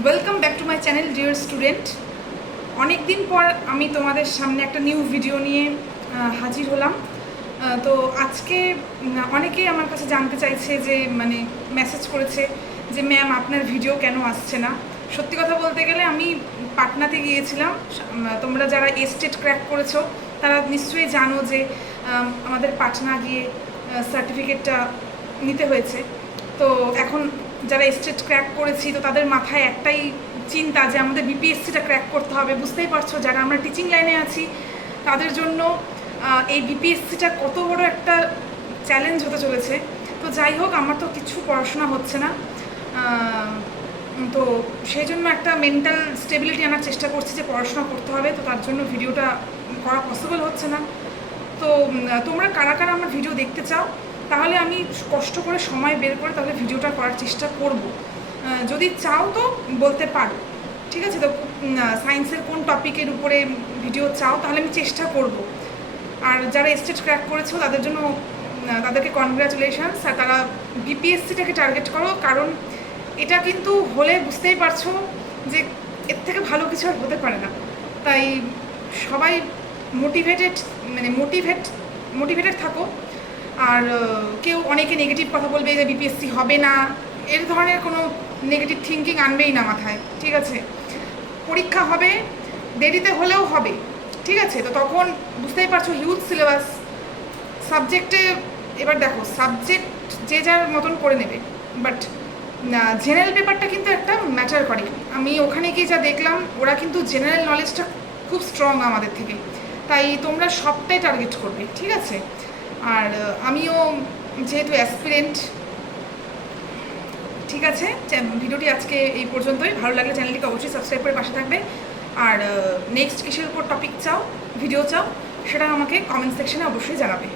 Welcome back to my channel dear student. অনেক দিন পর আমি তোমাদের সামনে একটা নিউ ভিডিও নিয়ে হাজির হলাম। তো আজকে অনেকেই আমার কাছে জানতে চাইছে যে মেসেজ করেছে যে ম্যাম আপনার ভিডিও কেন আসছে না। সত্যি কথা বলতে গেলে আমি পাটনাতে গিয়েছিলাম। তোমরা যারা এস্টেট ক্র্যাক করেছো তারা নিশ্চয়ই জানো যে আমাদের পাটনা গিয়ে সার্টিফিকেটটা নিতে হয়েছে। তো এখন যারা এস্টেট ক্র্যাক করেছি তো তাদের মাথায় একটাই চিন্তা যে আমাদের বিপিএসসিটা ক্র্যাক করতে হবে। বুঝতেই পারছো যারা আমরা টিচিং লাইনে আছি তাদের জন্য এই বিপিএসসিটা কত বড় একটা চ্যালেঞ্জ হতে চলেছে। তো যাই হোক, আমার তো কিছু পড়াশোনা হচ্ছে না, তো সেই জন্য একটা মেন্টাল স্টেবিলিটি আনার চেষ্টা করছি যে পড়াশোনা করতে হবে। তো তার জন্য ভিডিওটা করা পসিবল হচ্ছে না। তো তোমরা কারা কারা আমার ভিডিও দেখতে চাও তাহলে আমি কষ্ট করে সময় বের করে তাহলে ভিডিওটা করার চেষ্টা করব। যদি চাও তো বলতে পারো, ঠিক আছে? তো সায়েন্সের কোন টপিকের উপরে ভিডিও চাও তাহলে আমি চেষ্টা করব। আর যারা এস্টেট ক্র্যাক করেছো তাদের জন্য তাদেরকে কনগ্র্যাচুলেশনস। আর তারা বিপিএসসিটাকে টার্গেট করো, কারণ এটা কিন্তু হলে বুঝতেই পারছো যে এর থেকে ভালো কিছু আর হতে পারে না। তাই সবাই মোটিভেটেড থাকো। আর কেউ অনেকে নেগেটিভ কথা বলবে যে বিপিএসসি হবে না, এর ধরনের কোনো নেগেটিভ থিঙ্কিং আনবেই না মাথায়, ঠিক আছে? পরীক্ষা হবে, দেরিতে হলেও হবে, ঠিক আছে? তো তখন বুঝতেই পারছো হিউজ সিলেবাস সাবজেক্টে। এবার দেখো, সাবজেক্ট যে যার মতন করে নেবে, বাট জেনারেল পেপারটা কিন্তু একটা ম্যাটার করে। আমি ওখানে গিয়ে যা দেখলাম, ওরা কিন্তু জেনারেল নলেজটা খুব স্ট্রং আমাদের থেকে। তাই তোমরা সবটাই টার্গেট করবে, ঠিক আছে? আর আমিও যেহেতু অ্যাসপিরেন্ট, ঠিক আছে? ভিডিওটি আজকে এই পর্যন্তই। ভালো লাগলে চ্যানেলটিকে অবশ্যই সাবস্ক্রাইব করে পাশে থাকবে। আর নেক্সট কিসের উপর টপিক চাও, ভিডিও চাও, সেটা আমাকে কমেন্ট সেকশনে অবশ্যই জানাবে।